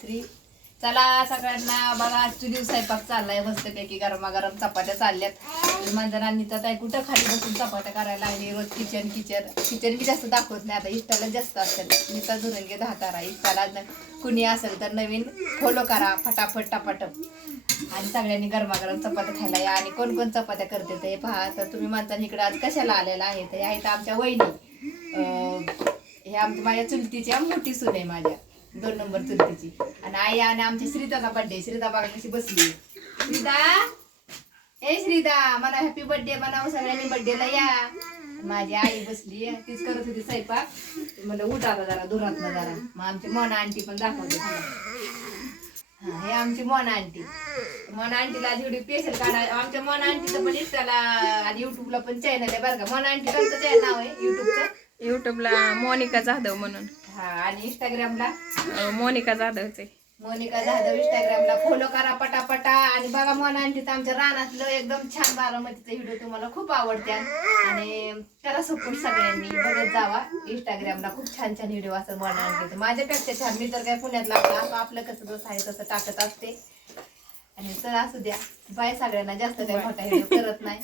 Three चला सगळ्यांना बघा आज दिवस स्वयंपाक चाललाय मस्तपैकी. गरमागरम चपात्या चालल्यात. माझ्या तर काय कुठं खाली बसून चपात्या करायला लागली? रोज किचन किचन किचन मी जास्त दाखवत नाही आता इष्टाला जास्त असतात. नीता धुरंगे दहा तारा इष्टाला कुणी असेल तर नवीन फॉलो करा. फटाफट टपाटप. आणि सगळ्यांनी गरमागरम चपात्या खायला या. आणि कोण कोण चपात्या करते ते पहा. तर तुम्ही म्हणता इकडे आज कशाला आलेला आहे? ते आहेत आमच्या वहिनी. हे आमच्या माझ्या चुलतीच्या मोठी सून आहे माझ्या. दोन नंबर चुलतीची. आणि आई आणि आमच्या श्रीताचा बर्थडे श्रीता बघा कशी बसली. श्रीता ए श्रीता मला हॅपी बर्थडे म्हणावं सगळ्यांनी. बर्थडेला या. माझी आई बसली. तीच करत होती स्वयंपाक. म्हणलं उठाला जरा दुरात जरा. मग आमची मोना आंटी पण दाखवते हा, हे आमची मोना आंटी. मोना आंटीला जेवढी पेशल काढा. आमच्या मोना आंटीचं पण इंस्टाला आणि युट्यूबला पण चॅनल आहे बरं का. मोना आंटी कोणतं चॅनल नाव आहे? युट्यूबचं युट्यूबला मोनिका जाधव म्हणून. हा आणि इंस्टाग्रामला अं, मोनिका जाधवचे. मोनिका जाधव इंस्टाग्रामला फॉलो करा पटापटा. आणि बघा मोना आणखीच आमच्या रानातलं एकदम छान बारामतीचा व्हिडिओ तुम्हाला खूप आवडते आणि करा सपोर्ट सगळ्यांनी. बघत जावा. इंस्टाग्रामला खूप छान छान व्हिडिओ असं मोना आणखी माझ्यापेक्षा छान मी तर काय पुण्यातला आपलं आपलं कसं जसं आहे तसं टाकत असते. आणि तर असू द्या. बाय सगळ्यांना. जास्त काही मोठा व्हिडिओ करत नाही.